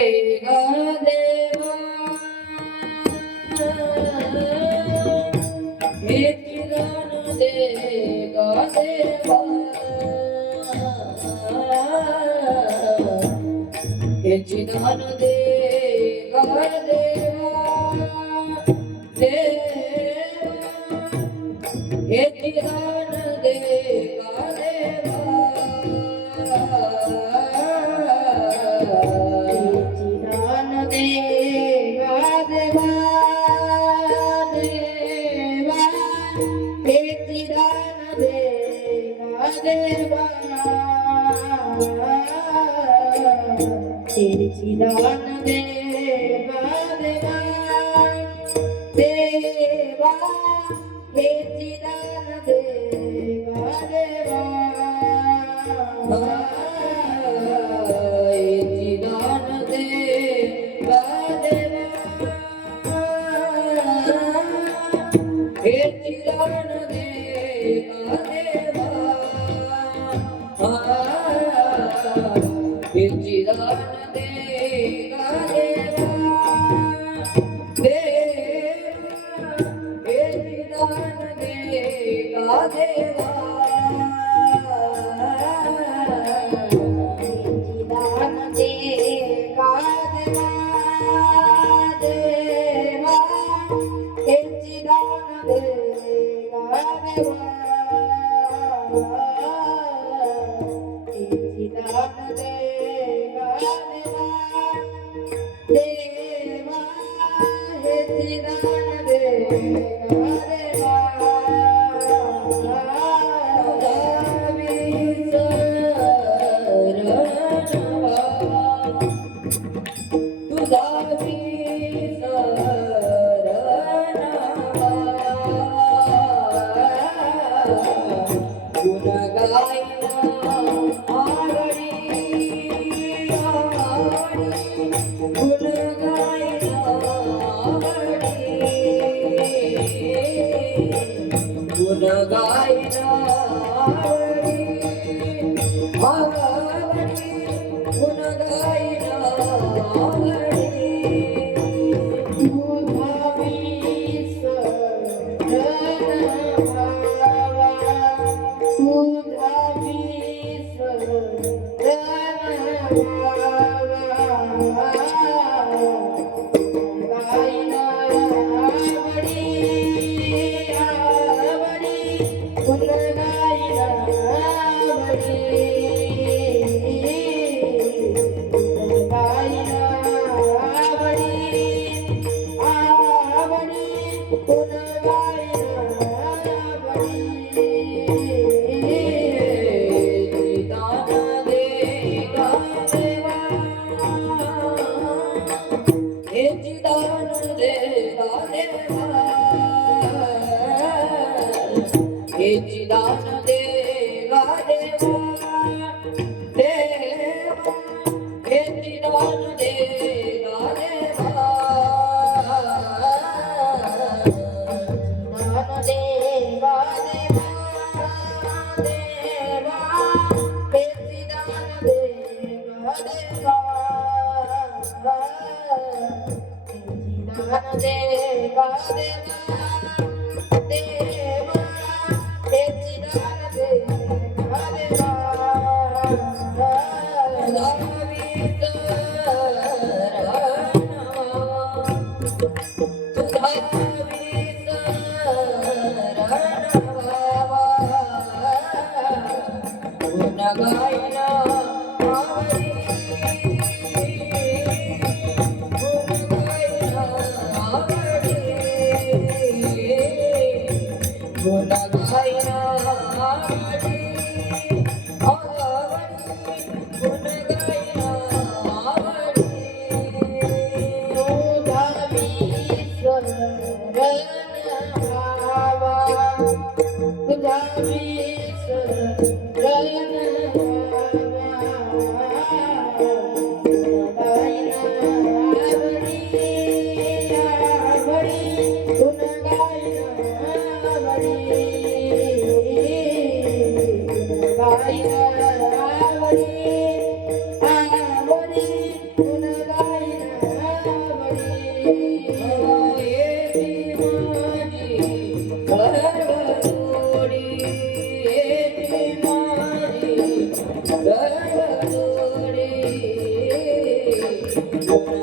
देवा हे किरण दे देवा हे चिदान दे देवा हे चिदान दे देवा तेरे चिदान देवा देवा देवा हे चिदान देवा देवा हे चिदान देवा देवा हे चिदान देवा देवा हे चिदान देवा देवा हे चिदान देवा देवा चिदान देवा देवा हे चिदान देवा देवा चिदान देवा देवा देवा हे चिदान देवा देवा तुझा गुण गायना गुण गायना गुण गायना गुण गायना हे चिदान देवा देवा देवा हे चिदान देवा देवा चिदान देवा देवा देवा हे चिदान देवा देवा चिदान देवा देवा देवा हे चिदान देवा देवा आवडी